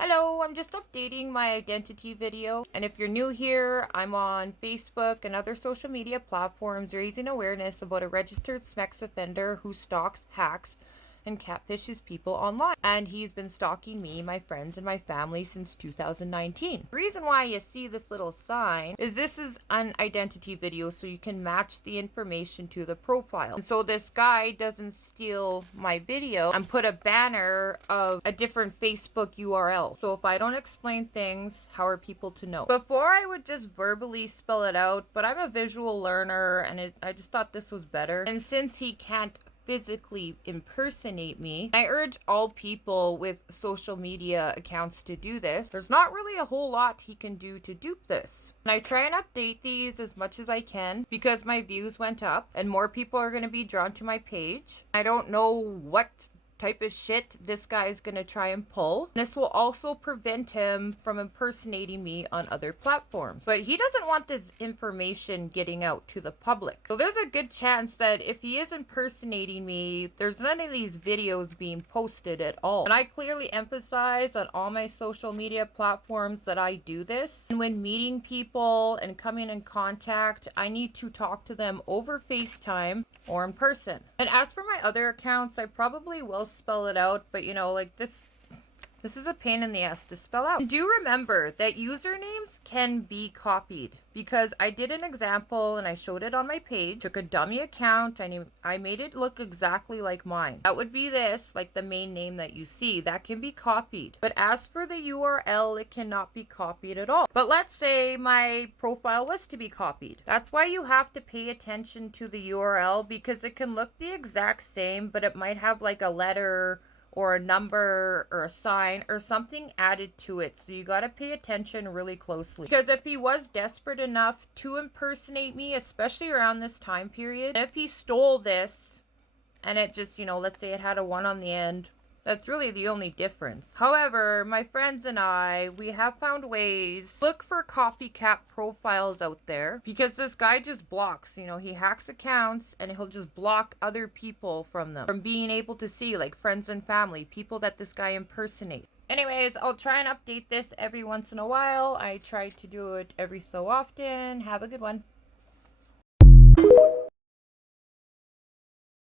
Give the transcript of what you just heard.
Hello, I'm just updating my identity video. And if you're new here, I'm on Facebook and other social media platforms raising awareness about a registered sex offender who stalks, hacks, and catfishes people online. And he's been stalking me, my friends, and my family since 2019. The reason why you see this little sign is this is an identity video, so you can match the information to the profile. And so this guy doesn't steal my video and put a banner of a different Facebook URL. So if I don't explain things, how are people to know? Before I would just verbally spell it out, but I'm a visual learner and I just thought this was better. And since he can't physically impersonate me, I urge all people with social media accounts to do this. There's not really a whole lot he can do to dupe this. And I try and update these as much as I can because my views went up and more people are going to be drawn to my page. I don't know what type of shit this guy is gonna try and pull. This will also prevent him from impersonating me on other platforms. But he doesn't want this information getting out to the public. So there's a good chance that if he is impersonating me, there's none of these videos being posted at all. And I clearly emphasize on all my social media platforms that I do this. And when meeting people and coming in contact, I need to talk to them over FaceTime or in person. And as for my other accounts, I probably will spell it out, but you know, like this is a pain in the ass to spell out. And do remember that usernames can be copied, because I did an example and I showed it on my page. Took a dummy account and I made it look exactly like mine. That would be this, like the main name that you see. That can be copied. But as for the URL, it cannot be copied at all. But let's say my profile was to be copied. That's why you have to pay attention to the URL, because it can look the exact same, but it might have like a letter or a number or a sign or something added to it. So you got to pay attention really closely. Because if he was desperate enough to impersonate me, especially around this time period, if he stole this and it just, you know, let's say it had a 1 on the end, that's really the only difference. However, my friends and I, we have found ways to look for copycat profiles out there, because this guy just blocks, you know, he hacks accounts and he'll just block other people from them, from being able to see, like friends and family, people that this guy impersonates. Anyways, I'll try and update this every once in a while. I try to do it every so often. Have a good one.